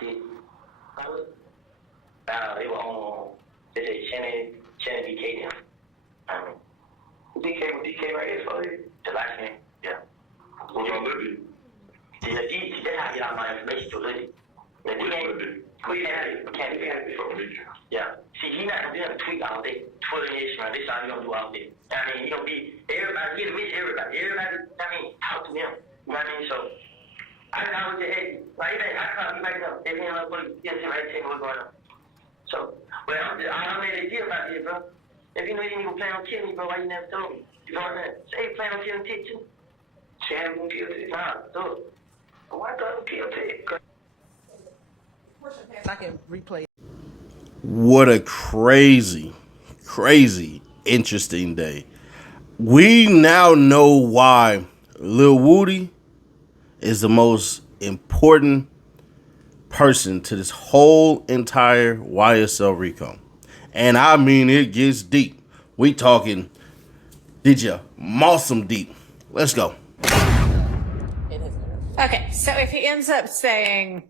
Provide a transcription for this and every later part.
shit. They were on, they said Shannon DK them. DK right here for you? The last name, yeah. Who's on Libby? See, that's how I get all my information to Libby. The DK, Queen Alley, Mechanic Alley. Yeah. See, he not gonna be on the tweet all day. Twitter and Instagram, this is all he gonna do all day. I mean, he gonna be, everybody, he miss everybody. Everybody, I mean, talk to him. You know what I mean? So, I always say, hey, like, I call you back up. If he don't know what he's right, tell me what's going on. So, well, I don't know the deal about this, bro. If you know you didn't even plan on killing me, bro, why you never told me? You know what I'm saying? Say you plan on killing Tit, too. Shannon gonna kill Tit. Nah, do it. But why don't you kill Tit? I can replay. What a crazy, interesting day. We now know why Lil Woody is the most important person to this whole entire YSL Recon. And I mean, it gets deep. We talking, did you moss them deep? Let's go. Okay, so if he ends up saying,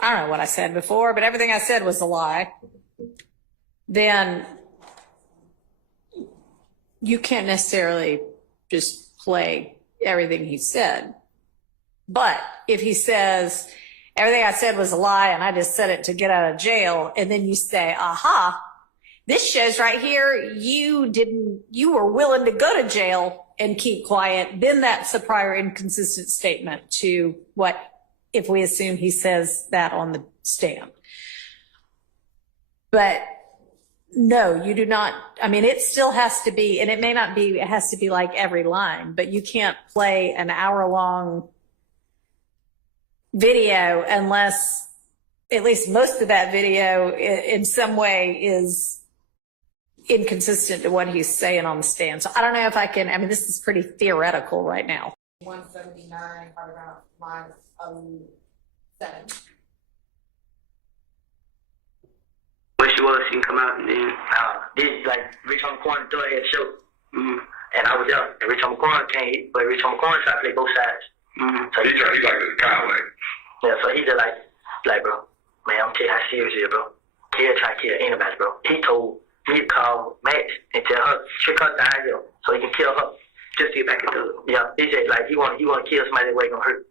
I don't know what I said before, but everything I said was a lie, then you can't necessarily just play everything he said. But if he saes, everything I said was a lie and I just said it to get out of jail, and then you say, aha, this shows right here you were willing to go to jail and keep quiet, then that's a prior inconsistent statement to what, if we assume he says that on the stand. But no, you do not. I mean, it still has to be, and it may not be, it has to be like every line, but you can't play an hour-long video unless at least most of that video in some way is inconsistent to what he's saying on the stand. So I don't know if I can, I mean, this is pretty theoretical right now. 179, around line 7. When she was, she can come out and then, this is like Rich on the Corner throw ahead show. And I was there, and Rich on the Corner can't hit, but Rich on the Corner tried to play both sides. So he like the guy, like. Yeah, so he just like, bro, man, I'm tell you how serious it is, bro. Kill trying to kill anybody, bro. He told me to call Max and tell her, trick her down here, so he can kill her. Just to get back into it. Yeah, he said, like, he want to kill somebody that way gonna hurt.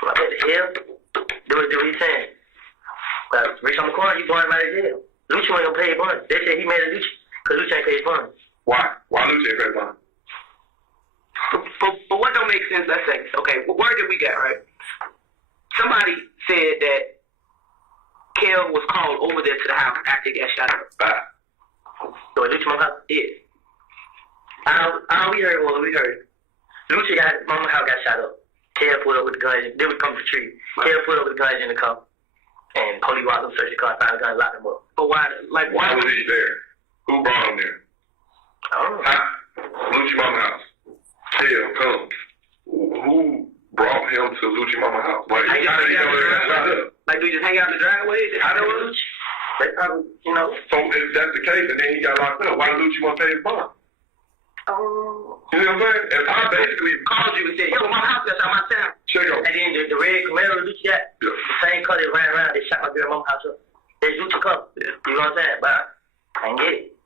What the hell? Do what he's saying. But Rich on the Corner, he going right to jail. Lucci ain't gonna pay his bond. They said he made a Lucci, because Lucci ain't pay his bond. Why? Why Lucci ain't pay his bond? But what don't make sense, let's say, okay, where did we get, right? Somebody said that Kel was called over there to the house after he got shot up. So Lucci Mama house? Yeah. All we heard was, Lucci Mama house got shot up. Kel pulled up with the guns, they would come to the tree. Kel pulled up with the guns in the car. And police walked up, searched the car, found the guns, locked them up. But why was he there? Who brought him there? I don't know. Lucci Mama house. Kel, come. Who brought him to Lucci Mama house? Like, how did he know they got shot up? Like, do we just hang out in the driveway? I don't know. They probably, you know. So if that's the case, and then he got locked up, why did Lucci want to pay his bond? You know what I'm saying? If I basically called you and said, yo, my house got shot my town. Check out. And then the red Camaro Lucci got, the same car that ran around, they shot my girl Mama house up. They Lucci car. You know what I'm saying? But I ain't get it.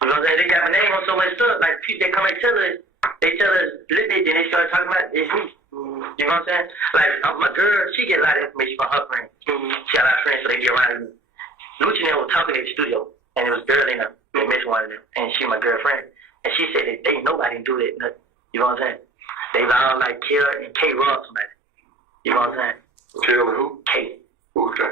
You know what I'm saying? They got my name on so much stuff. Like, people, they come and tell us, then they start talking about it's me. You know what I'm saying? Like, my girl, she get a lot of information from her friends. She got a lot of friends, so they get around me. Lucci and them was talking in the studio, and it was a girl in there. They missed one of them, and she my girlfriend. And she said that nobody can do that. Nothing. You know what I'm saying? They was all like Kill and K Ross, man. You know what I'm saying? Kill and who? K. Who's K?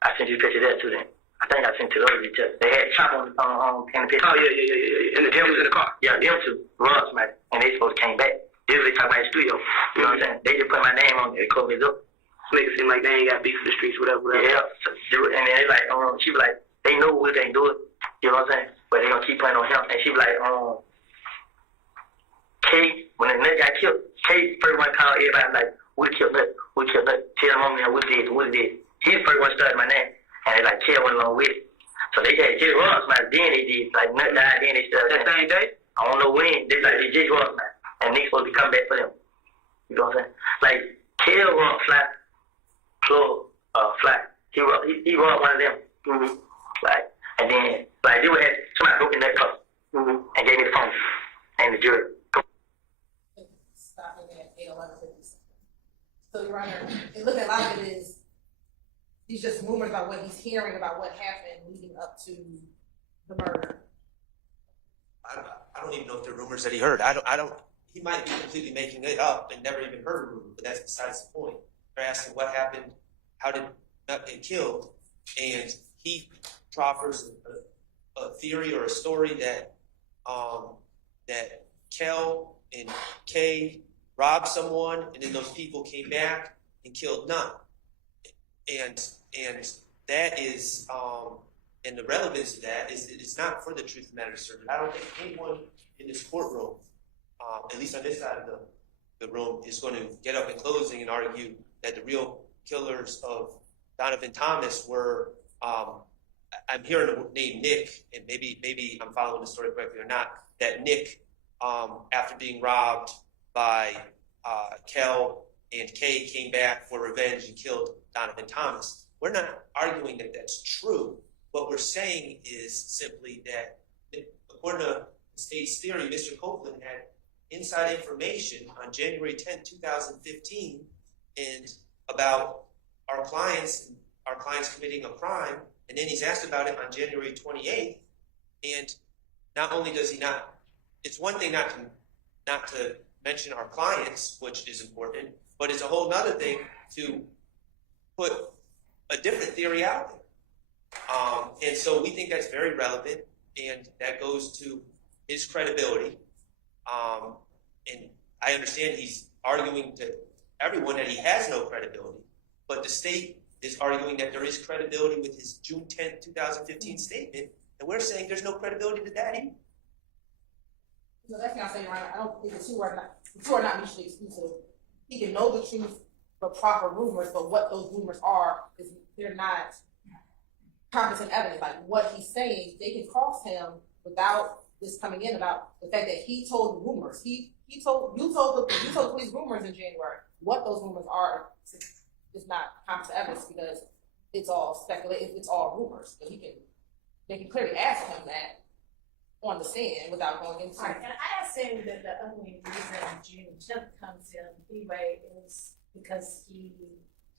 I sent you a picture of that too then. I think I sent it to the other picture. They had Chop on in the picture. Oh, yeah. And them was in the car. Yeah, them two. Ross, man. And they supposed to came back. They was talking about the studio. You know what I'm saying? They just put my name on there. They covered it up. Niggas seem like they ain't got beef in the streets, whatever. Yeah. And then they like, she was like, they know we can't do it. You know what I'm saying? But they gonna keep playing on him. And she was like, K, when the nigga got killed, K first one called everybody like, we killed Nut. Tell them on there, we did. He the first one started my name. And they like, Kill went along with it. So they had J. Ross, man. Then they did. Like, Nut died, then they started. That same day? I don't know when. They just Ross, man. And niggas supposed to come back for them. You know what I'm saying? Like, Kel rubbed Flat, Flat. He rubbed one of them. Mm-hmm. Like, and then, like, they would have somebody broke in that cup and gave me the phone and the jury. Stopping at 8:11:57. So, Your Honor, and look at a lot of it is he's just rumors about what he's hearing about what happened leading up to the murder. I don't even know if they're rumors that he heard. I don't. He might be completely making it up and never even heard a rumor, but that's besides the point. They're asking what happened, how did Nut get killed, and he proffers a theory or a story that that Kel and Kay robbed someone, and then those people came back and killed Nut, and that is and the relevance of that is it's not for the truth of matter circuit. I don't think anyone in this courtroom, at least on this side of the room, is going to get up in closing and argue that the real killers of Donovan Thomas were. I'm hearing the name Nick, and maybe I'm following the story correctly or not. That Nick, after being robbed by Kel and Kay, came back for revenge and killed Donovan Thomas. We're not arguing that that's true. What we're saying is simply that, according to the state's theory, Mr. Copeland had inside information on January 10, 2015, and about our clients committing a crime, and then he's asked about it on January 28th, and not only does he not, it's one thing not to mention our clients, which is important, but it's a whole other thing to put a different theory out there. And so we think that's very relevant, and that goes to his credibility. And I understand he's arguing to everyone that he has no credibility, but the state is arguing that there is credibility with his June 10, 2015 statement, and we're saying there's no credibility to that either. So that's not saying, right? I don't think the two are not mutually exclusive. He can know the truth, but proper rumors, but what those rumors are is they're not competent evidence. Like what he's saying, they can cross him without this coming in about the fact that he told the rumors. You told the police rumors in January. What those rumors are is not competent evidence because it's all speculative. It's all rumors. But they can clearly ask him that on the stand without going into. All right, and I assume that the only reason June 10th comes in anyway is because he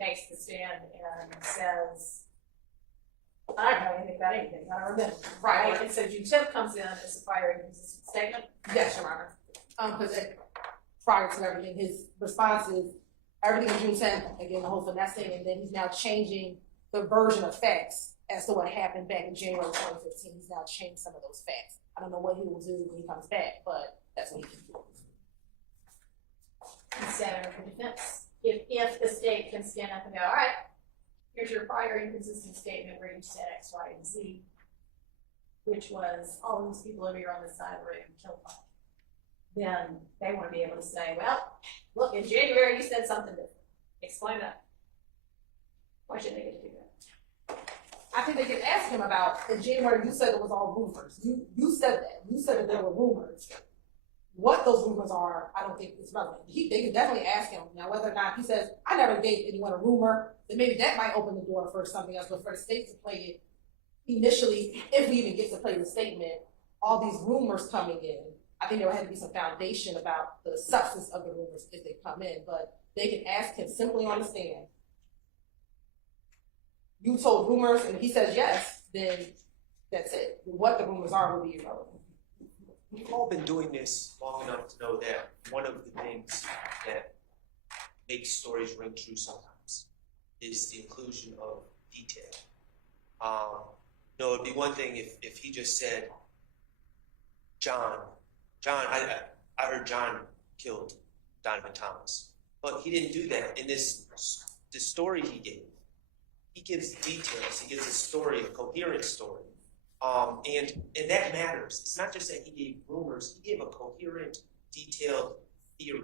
takes the stand and says, I don't know anything about anything. I don't remember. Right. And so June 10th comes in as a prior inconsistent statement. Yes, Your Honor. Because prior to everything, his response is everything in June 10th, again, the whole finessing, and then he's now changing the version of facts as to what happened back in January 2015. He's now changed some of those facts. I don't know what he will do when he comes back, but that's what he can do. Instead of defense, if the state can stand up and go, all right, here's your prior inconsistent statement where you said X, Y, and Z, which was all these people over here on this side were killed by. Then they want to be able to say, well, look, in January you said something different. Explain that. Why should they get to do that? I think they can ask him about, in January, you said it was all rumors. You said that. You said that there were rumors. What those rumors are, I don't think it's relevant. They can definitely ask him. Now, whether or not he says, I never gave anyone a rumor, then maybe that might open the door for something else. But for the state to play it initially, if we even get to play the statement, all these rumors coming in, I think there would have to be some foundation about the substance of the rumors if they come in. But they can ask him simply on the stand, you told rumors, and if he says yes, then that's it. What the rumors are will be irrelevant. We've all been doing this long enough to know that one of the things that makes stories ring true sometimes is the inclusion of detail. It'd be one thing if he just said, John, I heard John killed Donovan Thomas. But he didn't do that. In this story he gave, he gives details. He gives a story, a coherent story. And that matters. It's not just that he gave rumors. He gave a coherent, detailed theory.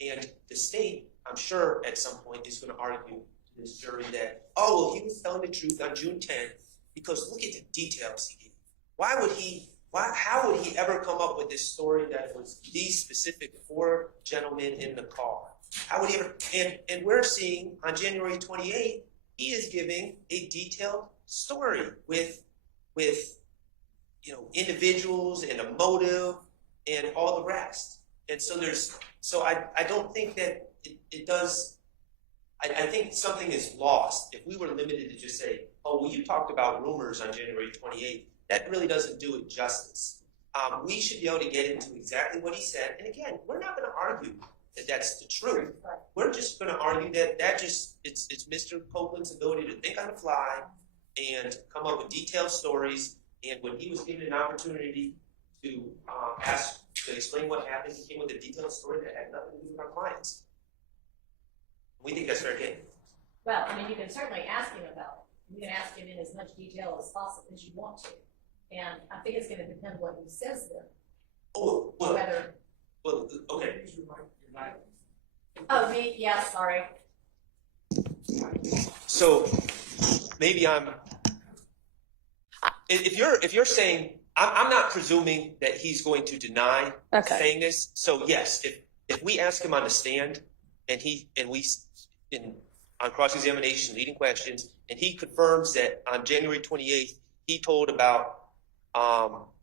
And the state, I'm sure at some point, is going to argue to this jury that, oh, well, he was telling the truth on June 10th because look at the details he gave. How would he ever come up with this story that was these specific 4 gentlemen in the car? How would he ever? And we're seeing on January 28th, he is giving a detailed story with individuals and a motive and all the rest. And so I don't think that it does. I think something is lost if we were limited to just say, oh, well, you talked about rumors on January 28th. That really doesn't do it justice. We should be able to get into exactly what he said. And again, we're not going to argue that that's the truth. We're just going to argue that it's Mr. Copeland's ability to think on the fly and come up with detailed stories. And when he was given an opportunity to explain what happened, he came with a detailed story that had nothing to do with our clients. We think that's fair game. Well, I mean, you can certainly ask him about it. You can ask him in as much detail as possible as you want to. And I think it's going to depend what he says then. Oh, well, okay. Oh, me? Yeah, sorry. So maybe if you're saying, I'm not presuming that he's going to deny saying this. So yes, if we ask him on the stand and on cross-examination, leading questions, and he confirms that on January 28th, he told about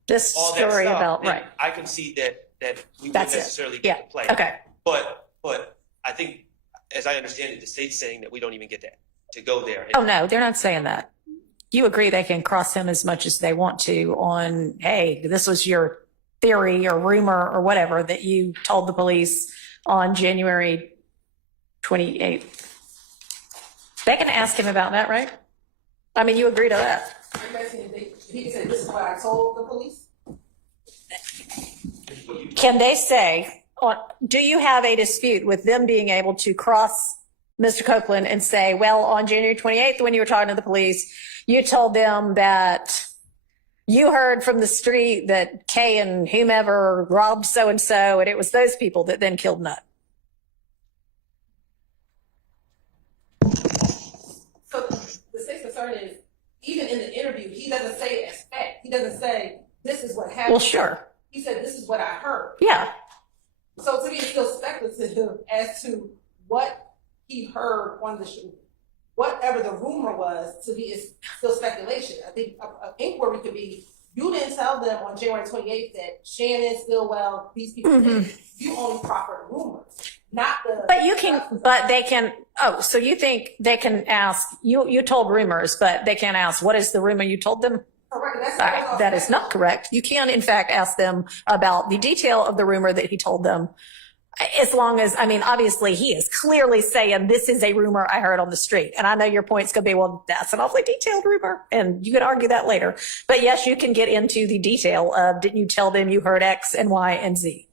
this all story that stuff, about, right. I can see that we wouldn't That's necessarily it. get to play. Okay. But I think, as I understand it, the state's saying that we don't even get to go there. Oh, no, they're not saying that. You agree they can cross him as much as they want to on, hey, this was your theory or rumor or whatever that you told the police on January 28th. They can ask him about that, right? I mean, you agree to that. He can say, this is what I told the police? Can they say, do you have a dispute with them being able to cross Mr. Copeland and say, well, on January 28th, when you were talking to the police, you told them that you heard from the street that Kay and whomever robbed so-and-so, and it was those people that then killed Nutt. So the state's concern is, even in the interview, he doesn't say it as fact. He doesn't say, this is what happened. Well, sure. He said, this is what I heard. Yeah. So to me, it's still speculative as to what he heard on the shoot. Whatever the rumor was, to me, is still speculation. I think an inquiry could be, you didn't tell them on January 28th that Shannon, Stillwell, these people did. You only proffered rumors, not the... But they can, so you think they can ask, you told rumors, but they can't ask, what is the rumor you told them? Correct. That is not correct. You can, in fact, ask them about the detail of the rumor that he told them. As long as, I mean, obviously he is clearly saying this is a rumor I heard on the street. And I know your point's going to be, well, that's an awfully detailed rumor. And you can argue that later. But yes, you can get into the detail of, didn't you tell them you heard X and Y and Z?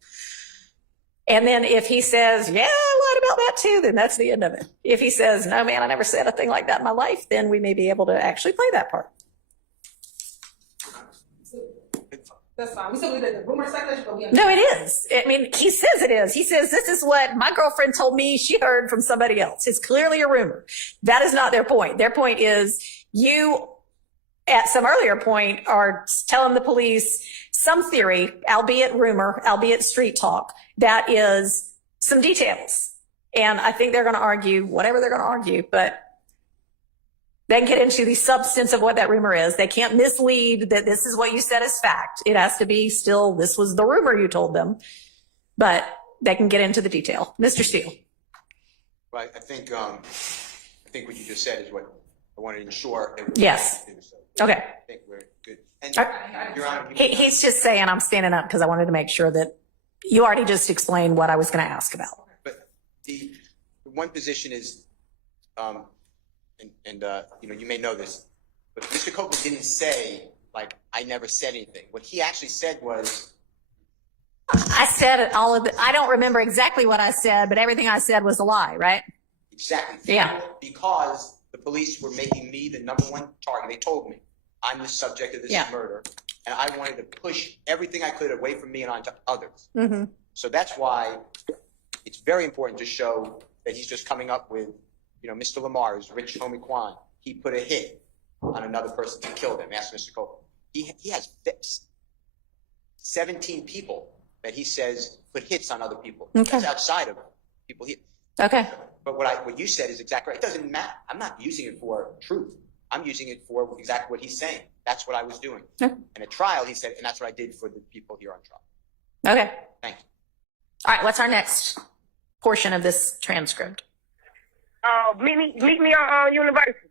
And then if he says, yeah, I lied about that too, then that's the end of it. If he says, no, man, I never said a thing like that in my life, then we may be able to actually play that part. That's fine. We still believe that the rumor speculation, but we No, it is. I mean, he says it is. He says, this is what my girlfriend told me she heard from somebody else. It's clearly a rumor. That is not their point. Their point is you, at some earlier point, are telling the police some theory, albeit rumor, albeit street talk, that is some details. And I think they're going to argue whatever they're going to argue, but they can get into the substance of what that rumor is. They can't mislead that this is what you said as fact. It has to be still, this was the rumor you told them, but they can get into the detail. Mr. Steele. Right. I think what you just said is what I want to ensure. Yes. Okay. I think we're good. And Your Honor, he's just saying I'm standing up because I wanted to make sure that you already just explained what I was going to ask about. But the one position is, you may know this, but Mr. Copeland didn't say, like, I never said anything. What he actually said was, I said all of it. I don't remember exactly what I said, but everything I said was a lie, right? Exactly. Yeah. Because the police were making me the number one target. They told me I'm the subject of this murder, and I wanted to push everything I could away from me and onto others. Mm-hmm. So that's why it's very important to show that he's just coming up with, Mr. Lamar's Rich Homie Kwan. He put a hit on another person to kill them. Ask Mr. Copeland. He has 17 people that he says put hits on other people. Okay. That's outside of people. Okay. But what you said is exactly right. It doesn't matter. I'm not using it for truth. I'm using it for exactly what he's saying. That's what I was doing. Okay. In a trial, he said, and that's what I did for the people here on trial. Okay. Thank you. All right. What's our next portion of this transcript? Meet me on University.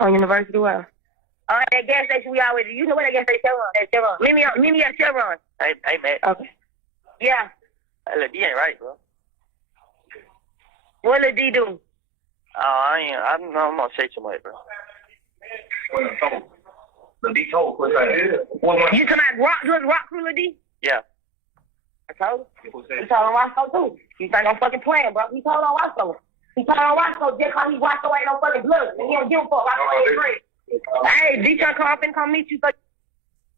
On University where? That gas station we always. You know what that gas station? Chevron. Meet me at Chevron. Hey, man. Okay. Yeah. Hey, look, you ain't right, bro. What did D do? I'm gonna say too much, bro. The D told what's that? You come out rock crew, D? Yeah. I told him. He told on Roscoe too. You think I'm fucking playing, bro? He told on Roscoe. He told on Roscoe just cause he Roscoe ain't no fucking blood. And he don't give a fuck. Roscoe ain't free. Hey, D come meet you.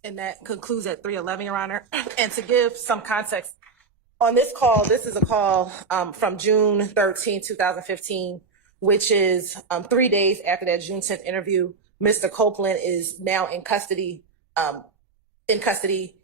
And that concludes at 3:11, Your Honor. And to give some context on this call, this is a call from June 13, 2015, which is 3 days after that June 10th interview. Mr. Copeland is now in custody.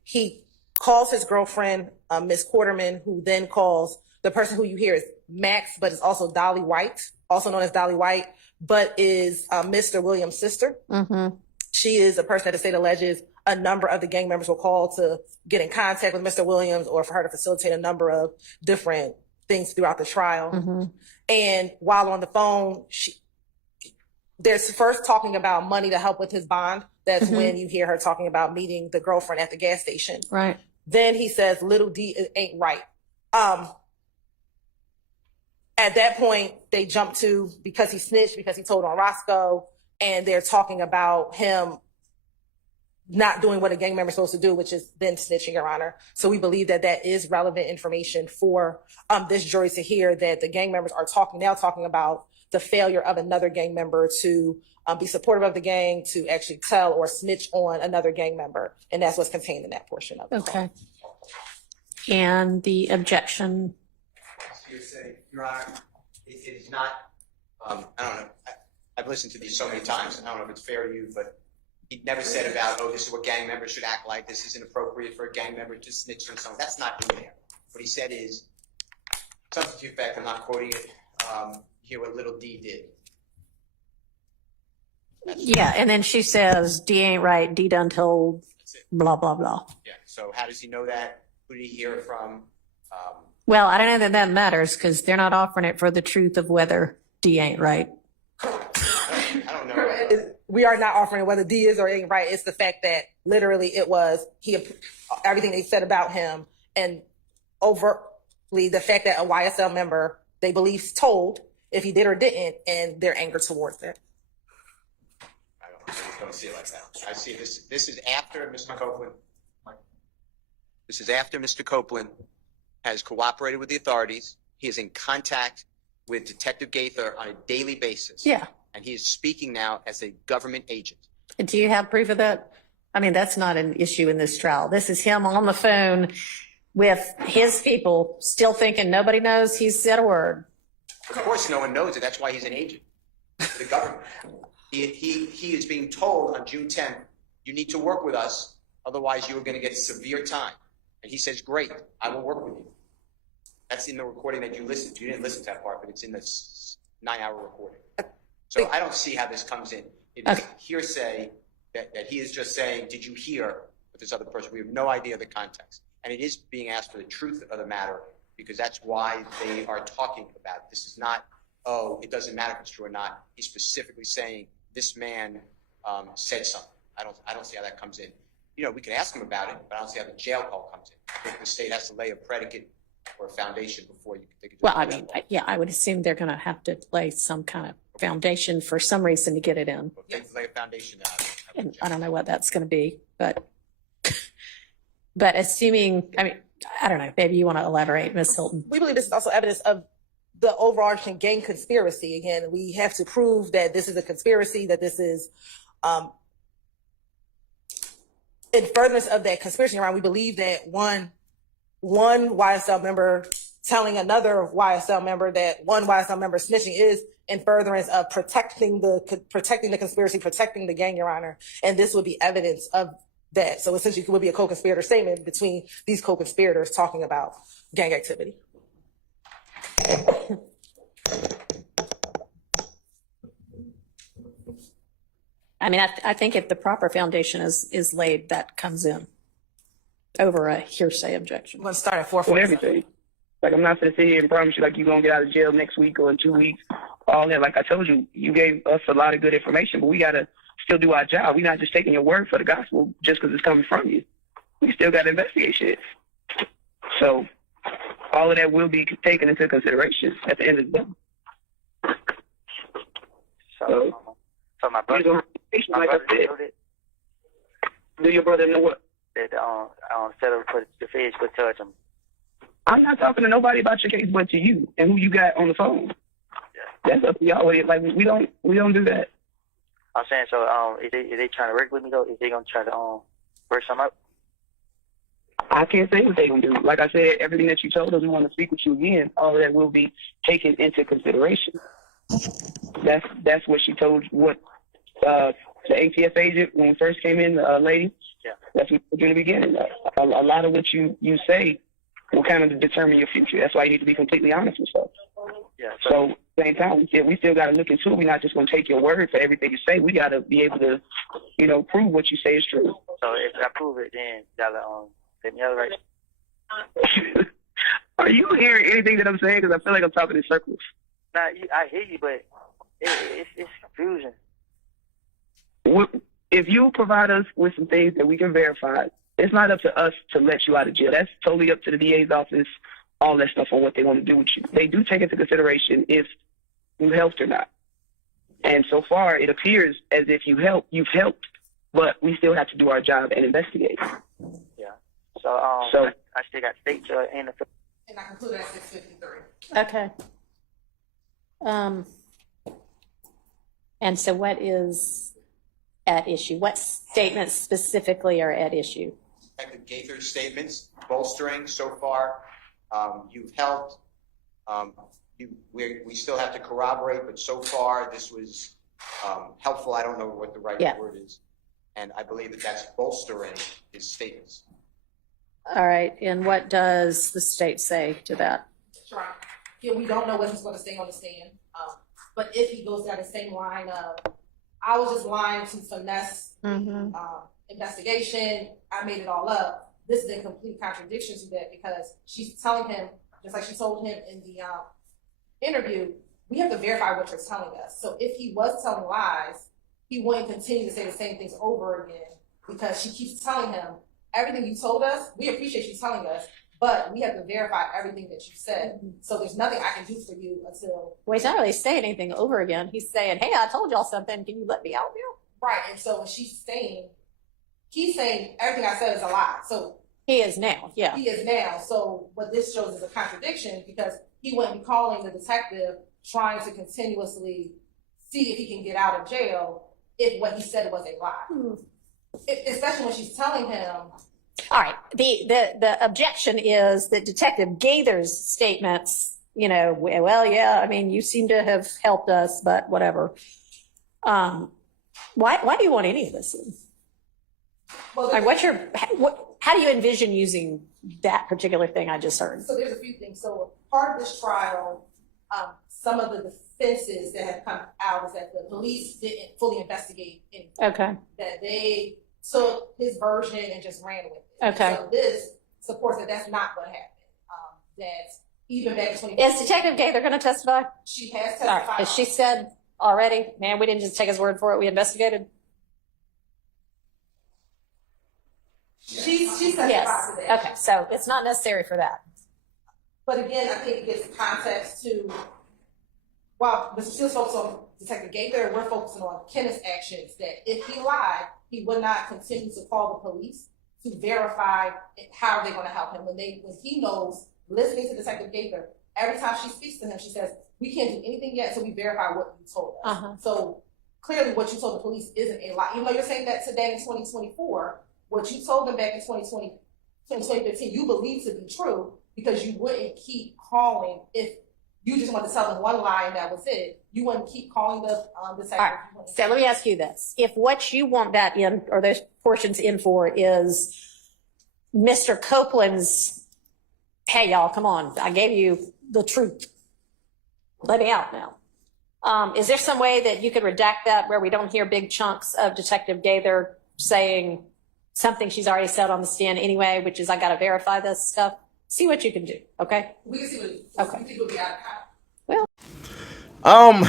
He calls his girlfriend, Ms. Quarterman, who then calls the person who you hear is Max, but is also Dolly White, also known as Dolly White, but is Mr. Williams' sister. Mm-hmm. She is a person that the state alleges a number of the gang members were called to get in contact with Mr. Williams or for her to facilitate a number of different things throughout the trial. Mm-hmm. And while on the phone, they're first talking about money to help with his bond. That's when you hear her talking about meeting the girlfriend at the gas station. Right. Then he says, little D ain't right. At that point, they jump to, because he snitched, because he told on Roscoe, and they're talking about him not doing what a gang member is supposed to do, which is then snitching, Your Honor. So we believe that that is relevant information for this jury to hear, that the gang members are talking about the failure of another gang member to be supportive of the gang, to actually tell or snitch on another gang member. And that's what's contained in that portion of it. Okay. And the objection. Your Honor, it is not, I don't know, I've listened to these so many times, and I don't know if it's fair to you, but he never said about, this is what gang members should act like, this isn't appropriate for a gang member to snitch on someone. That's not in there. What he said is, something to the effect, I'm not quoting it, hear what little D did. Yeah, and then she says, D ain't right, D done told, blah, blah, blah. Yeah, so how does he know that? Who did he hear it from? Well, I don't know that that matters, because they're not offering it for the truth of whether D ain't right. I don't know. We are not offering whether D is or ain't right. It's the fact that literally it was everything they said about him, and overtly the fact that a YSL member they believe told if he did or didn't, and their anger towards it. I don't see it like that. I see this. This is after Mr. Copeland. This is after Mr. Copeland has cooperated with the authorities. He is in contact with Detective Gaither on a daily basis. Yeah. And he is speaking now as a government agent. And do you have proof of that? I mean, that's not an issue in this trial. This is him on the phone with his people, still thinking nobody knows he's said a word. Of course, no one knows it. That's why he's an agent for the government. He is being told on June 10th, you need to work with us, otherwise you are going to get severe time. And he says, great, I will work with you. That's in the recording that you listened to. You didn't listen to that part, but it's in the 9-hour recording. So I don't see how this comes in. It's hearsay that he is just saying, did you hear with this other person? We have no idea the context. And it is being asked for the truth of the matter, because that's why they are talking about it. This is not, it doesn't matter if it's true or not. He's specifically saying this man said something. I don't see how that comes in. You know, we can ask him about it, but I don't see how the jail call comes in. I think the state has to lay a predicate or a foundation before you can take it. Well, I mean, yeah, I would assume they're going to have to lay some kind of foundation for some reason to get it in. If they lay a foundation down. And I don't know what that's going to be, but assuming, I mean, I don't know, maybe you want to elaborate, Ms. Hilton. We believe this is also evidence of the overarching gang conspiracy. Again, we have to prove that this is a conspiracy, that this is in furtherance of that conspiracy around. We believe that one YSL member telling another YSL member that one YSL member snitching is in furtherance of protecting the conspiracy, protecting the gang, Your Honor. And this would be evidence of that. So essentially it would be a co-conspirator statement between these co-conspirators talking about gang activity. I mean, I think if the proper foundation is laid, that comes in over a hearsay objection. I'm gonna start at 4 For everything. Like, I'm not going to sit here and promise you, like, you're going to get out of jail next week or in 2 weeks. All that. Like I told you, you gave us a lot of good information, but we got to still do our job. We're not just taking your word for the gospel just because it's coming from you. We still got to investigate shit. So all of that will be taken into consideration at the end of the day. So my brother, like I said, do your brother know what? That set up for the feds could touch him. I'm not talking to nobody about your case, but to you and who you got on the phone. Yeah. That's up to y'all. Like, we don't do that. I'm saying, so is they trying to work with me though? Is they gonna try to work something up? I can't say what they gonna do. Like I said, everything that you told us, we want to speak with you again. All of that will be taken into consideration. That's what she told what the ATF agent when we first came in, the lady. Yeah. That's what we did in the beginning. A lot of what you say will kind of determine your future. That's why you need to be completely honest with yourself. Yeah. So at the same time, we still got to look into it. We're not just going to take your word for everything you say. We got to be able to, prove what you say is true. So if I prove it, then y'all let me have it right. Are you hearing anything that I'm saying? Because I feel like I'm talking in circles. Nah, I hear you, but it's confusion. If you provide us with some things that we can verify, it's not up to us to let you out of jail. That's totally up to the DA's office, all that stuff on what they want to do with you. They do take into consideration if you helped or not. And so far, it appears as if you've helped, but we still have to do our job and investigate. Yeah. So I still got state judge and the. And I concluded at 6:53. Okay. And so what is at issue? What statements specifically are at issue? Detective Gaither's statements, bolstering so far. You've helped. We still have to corroborate, but so far this was helpful. I don't know what the right word is. And I believe that that's bolstering his statements. All right. And what does the state say to that? Sure. Yeah, we don't know what he's going to say on the stand. But if he goes down the same line of, I was just lying to finesse investigation, I made it all up. This is in complete contradiction to that because she's telling him, just like she told him in the interview, we have to verify what you're telling us. So if he was telling lies, he wouldn't continue to say the same things over again because she keeps telling him, everything you told us, we appreciate you telling us, but we have to verify everything that you said. So there's nothing I can do for you until. Well, he's not really saying anything over again. He's saying, hey, I told y'all something. Can you let me out now? Right. And so when he's saying everything I said is a lie. So he is now. Yeah. He is now. So what this shows is a contradiction because he wouldn't be calling the detective trying to continuously see if he can get out of jail if what he said was a lie. Especially when she's telling him. All right. The objection is that Detective Gaither's statements, well, yeah, I mean, you seem to have helped us, but whatever. Why do you want any of this in? Well, how do you envision using that particular thing I just heard? So there's a few things. So part of this trial, some of the defenses that have come out is that the police didn't fully investigate anything. Okay. That they took his version and just ran with it. Okay. So this supports that that's not what happened. That even back in 2015. Is Detective Gaither going to testify? She has testified. All right. Has she said already, man, we didn't just take his word for it, we investigated? She testified to that. Okay, so it's not necessary for that. But again, I think it gives context to, while Mr. Steele's focused on Detective Gaither, we're focusing on Kenneth's actions, that if he lied, he would not continue to call the police to verify how they're going to help him. When he knows, listening to Detective Gaither, every time she speaks to him, she says, we can't do anything yet until we verify what you told us. So clearly what you told the police isn't a lie. Even though you're saying that today in 2024, what you told them back in 2015, you believe to be true because you wouldn't keep calling if you just want to tell them one lie and that was it. You wouldn't keep calling the detective. All right. So let me ask you this. If what you want that in, or those portions in for, is Mr. Copeland's, hey, y'all, come on, I gave you the truth. let me out now. Is there some way that you could redact that where we don't hear big chunks of Detective Gaither saying something she's already said on the stand anyway, which is I got to verify this stuff? See what you can do, okay? We can see what Okay. we think will be out of power.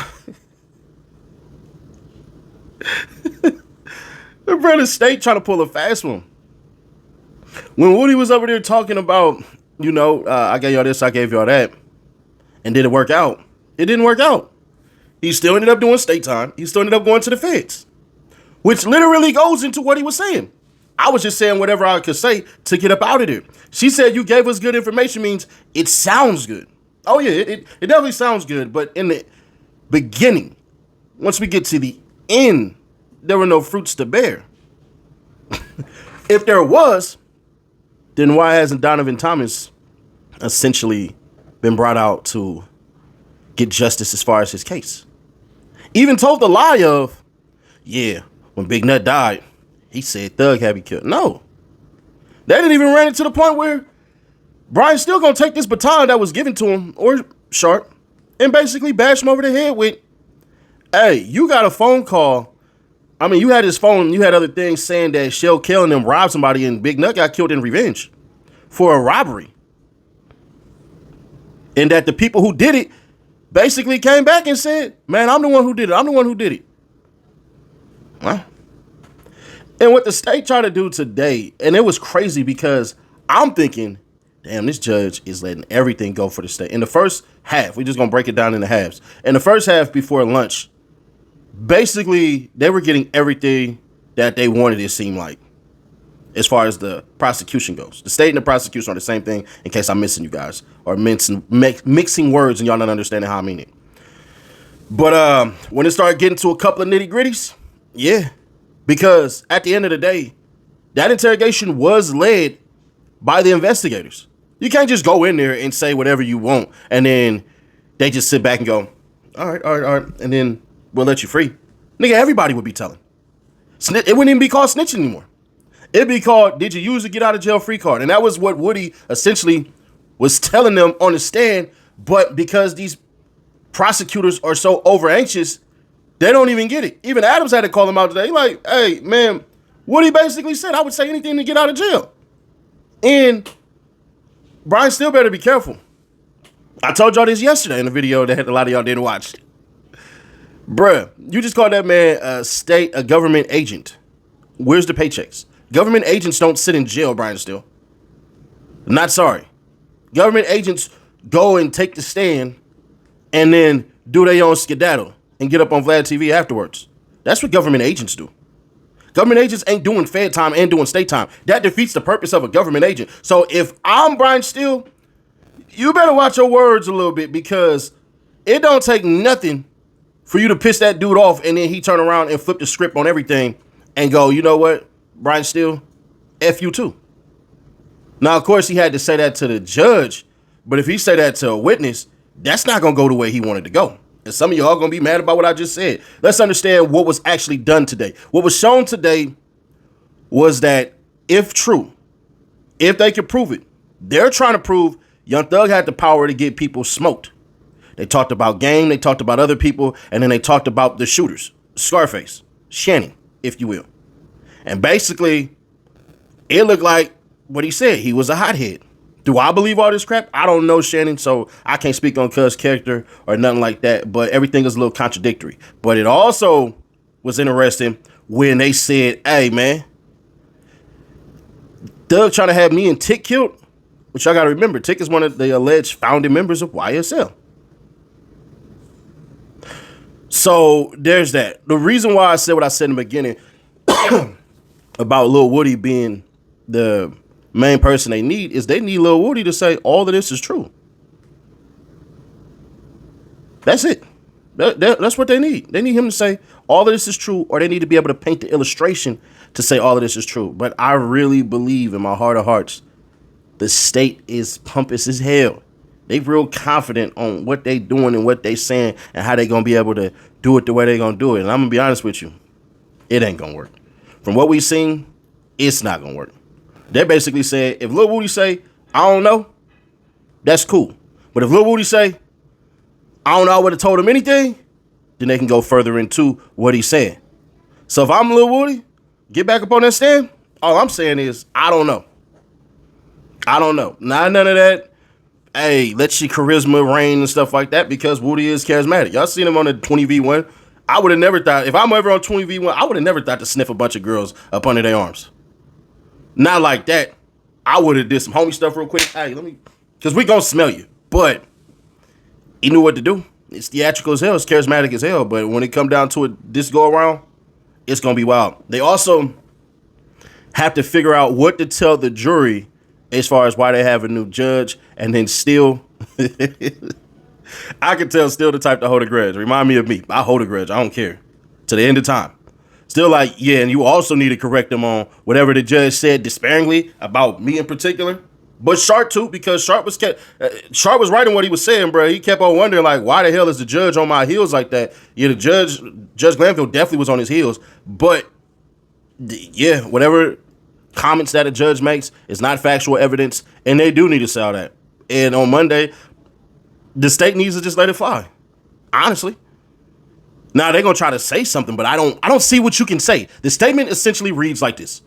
The brother State trying to pull a fast one. When Woody was over there talking about, I gave y'all this, I gave y'all that, and did it work out? It didn't work out. He still ended up doing state time. He still ended up going to the feds, which literally goes into what he was saying. I was just saying whatever I could say to get up out of there. She said you gave us good information means it sounds good. Oh, yeah, it definitely sounds good. But in the beginning, once we get to the end, there were no fruits to bear. If there was, then why hasn't Donovan Thomas essentially been brought out to get justice as far as his case? Even told the lie of, yeah, when Big Nut died, he said Thug had me killed. No. They didn't even run it to the point where Brian's still going to take this baton that was given to him, or Sharp, and basically bash him over the head with, hey, you got a phone call. I mean, you had his phone, you had other things saying that Shell Kell and them robbed somebody and Big Nut got killed in revenge for a robbery. And that the people who did it basically came back and said, man, I'm the one who did it. I'm the one who did it. Huh? And what the state tried to do today, and it was crazy because I'm thinking, damn, this judge is letting everything go for the state. In the first half, we're just going to break it down into halves. In the first half before lunch, basically, they were getting everything that they wanted, it seemed like, as far as the prosecution goes. The state and the prosecution are the same thing, in case I'm missing you guys, or mixing words and y'all not understanding how I mean it. But when it started getting to a couple of nitty-gritties, yeah, because at the end of the day, that interrogation was led by the investigators. You can't just go in there and say whatever you want, and then they just sit back and go, all right, and then we'll let you free. Nigga, everybody would be telling. It wouldn't even be called snitching anymore. It'd be called, did you use a get out of jail free card? And that was what Woody essentially was telling them on the stand. But because these prosecutors are so over anxious, they don't even get it. Even Adams had to call him out today. Like, hey, man, Woody basically said, I would say anything to get out of jail. And Brian still better be careful. I told y'all this yesterday in a video that a lot of y'all didn't watch. Bruh, you just called that man a government agent. Where's the paychecks? Government agents don't sit in jail, Brian Steele. Not sorry. Government agents go and take the stand and then do their own skedaddle and get up on Vlad TV afterwards. That's what government agents do. Government agents ain't doing Fed time and doing state time. That defeats the purpose of a government agent. So if I'm Brian Steele, you better watch your words a little bit, because it don't take nothing for you to piss that dude off and then he turn around and flip the script on everything and go, you know what, Brian Steele, F you too. Now, of course, he had to say that to the judge, but if he say that to a witness, that's not going to go the way he wanted to go. And some of y'all going to be mad about what I just said. Let's understand what was actually done today. What was shown today was that, if true, if they could prove it, they're trying to prove Young Thug had the power to get people smoked. They talked about Game, they talked about other people, and then they talked about the shooters, Scarface, Shannon, if you will. And basically, it looked like what he said. He was a hothead. Do I believe all this crap? I don't know Shannon, so I can't speak on Cuz's character or nothing like that, but everything is a little contradictory. But it also was interesting when they said, hey, man, Thug trying to have me and Tick killed, which y'all got to remember, Tick is one of the alleged founding members of YSL. So there's that. The reason why I said what I said in the beginning about Lil Woody being the main person they need is they need Lil Woody to say all of this is true. That's it. That's what they need. They need him to say all of this is true, or they need to be able to paint the illustration to say all of this is true. But I really believe in my heart of hearts, the state is pompous as hell. They real confident on what they doing and what they saying and how they going to be able to do it the way they going to do it. And I'm going to be honest with you, it ain't going to work. From what we seen, it's not going to work. They basically said, if Lil Woody say, I don't know, that's cool. But if Lil Woody say, I don't know, I would have told him anything, then they can go further into what he's saying. So if I'm Lil Woody, get back up on that stand, all I'm saying is, I don't know. I don't know. Not none of that, hey, let your charisma reign and stuff like that, because Woody is charismatic. Y'all seen him on the 20v1. I would have never thought, if I'm ever on 20v1, I would have never thought to sniff a bunch of girls up under their arms. Not like that. I would have did some homie stuff real quick. Hey, let me, because we gonna smell you. But he knew what to do. It's theatrical as hell. It's charismatic as hell. But when it come down to it, this go around, it's gonna be wild. They also have to figure out what to tell the jury as far as why they have a new judge, and then still, I can tell still the type to hold a grudge. Remind me of me. I hold a grudge. I don't care. To the end of time. Still like, yeah, and you also need to correct them on whatever the judge said disparagingly about me in particular. But Sharp too, because Sharp was right in what he was saying, bro. He kept on wondering, like, why the hell is the judge on my heels like that? Yeah, the Judge Glanville definitely was on his heels. But, yeah, whatever comments that a judge makes is not factual evidence, and they do need to sell that. And on Monday, the state needs to just let it fly. Honestly. Now, they're going to try to say something, but I don't see what you can say. The statement essentially reads like this.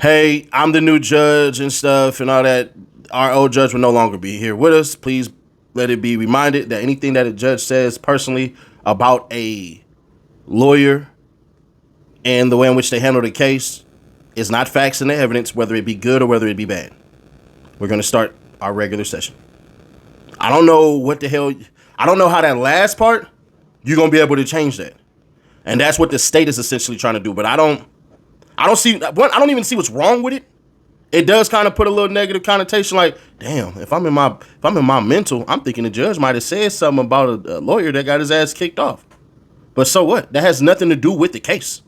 Hey, I'm the new judge and stuff and all that. Our old judge will no longer be here with us. Please let it be reminded that anything that a judge says personally about a lawyer and the way in which they handle the case is not facts and evidence, whether it be good or whether it be bad. We're going to start our regular session. I don't know what the hell. I don't know how that last part, you're going to be able to change that. And that's what the state is essentially trying to do. But I don't even see what's wrong with it. It does kind of put a little negative connotation, like, damn, if I'm in my mental, I'm thinking the judge might have said something about a lawyer that got his ass kicked off. But so what? That has nothing to do with the case.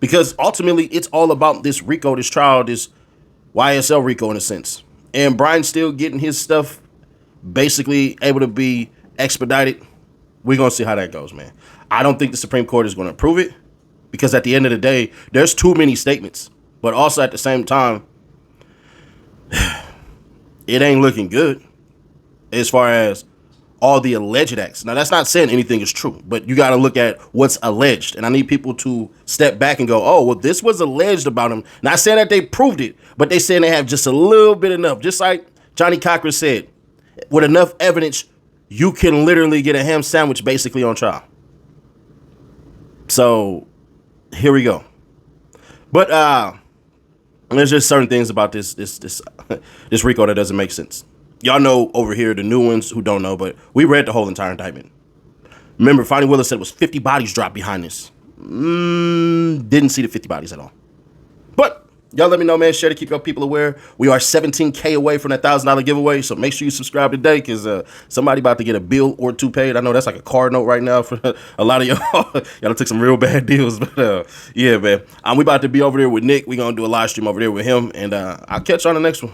Because ultimately, it's all about this RICO, this trial, this YSL RICO in a sense. And Brian's still getting his stuff basically able to be expedited. We're going to see how that goes, man. I don't think the Supreme Court is going to approve it, because at the end of the day, there's too many statements. But also at the same time, it ain't looking good as far as all the alleged acts. Now, that's not saying anything is true, but you got to look at what's alleged. And I need people to step back and go, oh, well, this was alleged about him. Not saying that they proved it, but they saying they have just a little bit enough. Just like Johnny Cochran said, with enough evidence, you can literally get a ham sandwich basically on trial. So here we go. But there's just certain things about this RICO that doesn't make sense. Y'all know over here, the new ones who don't know, but we read the whole entire indictment. Remember, Fonnie Willis said it was 50 bodies dropped behind this. Didn't see the 50 bodies at all. But y'all let me know, man. Share to keep your people aware. We are 17K away from that $1,000 giveaway, so make sure you subscribe today, because somebody about to get a bill or two paid. I know that's like a car note right now for a lot of y'all. Y'all took some real bad deals, but yeah, man. We about to be over there with Nick. We're going to do a live stream over there with him, and I'll catch you on the next one.